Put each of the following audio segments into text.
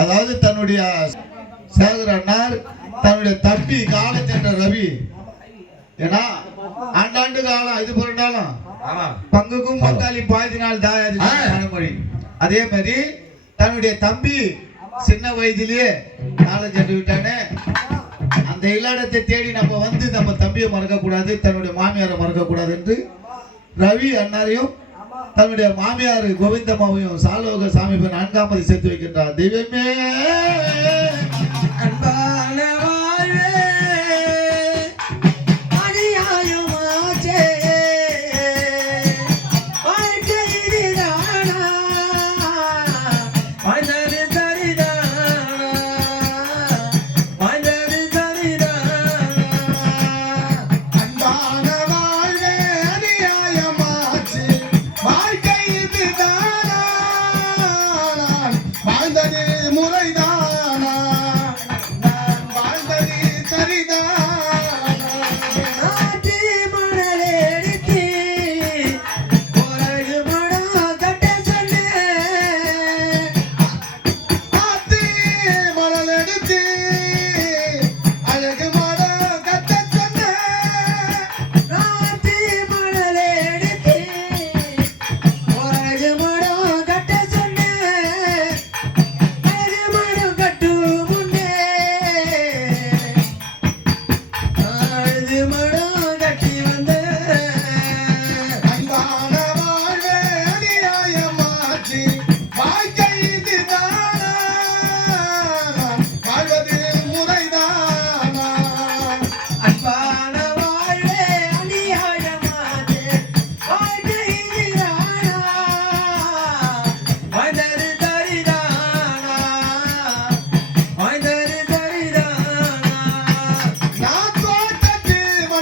அதாவது தன்னுடைய சேகர் அண்ணார் தன்னுடைய தம்பி காலம் சென்ற ரவி, ஏன்னா ஆண்டாண்டு காலம் இது புரண்டாலும் பங்குக்கும் பங்காளி பாய்தினால் தாயாது மொழி. அதே மாதிரி தன்னுடைய தம்பி சின்ன வயதிலேயே காலம் சென்று விட்டானே, அந்த இல்லடத்தை தேடி நம்ம வந்து நம்ம தம்பியை மறக்க கூடாது, தன்னுடைய மாமியாரை மறக்க கூடாது என்று ரவி அண்ணாரையும் தன்னுடைய மாமியார் கோவிந்தம்மாவையும் சாலோக சாமி 4ஆம் சேர்த்து வைக்கின்றார். தெய்வமே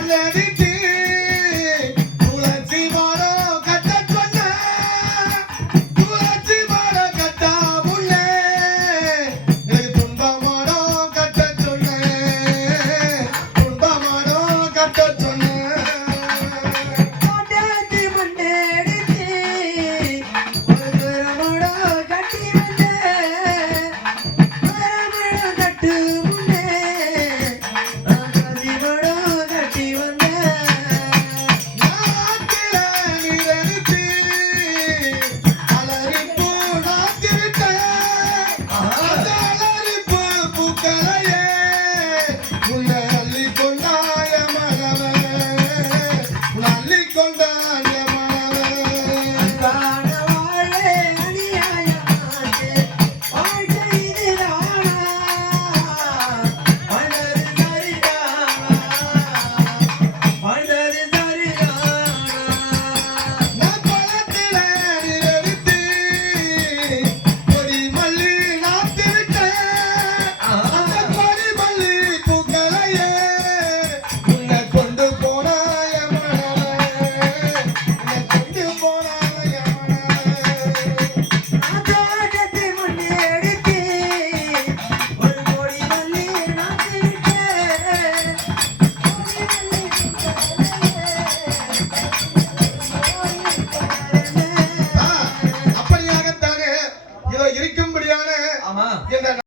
Let it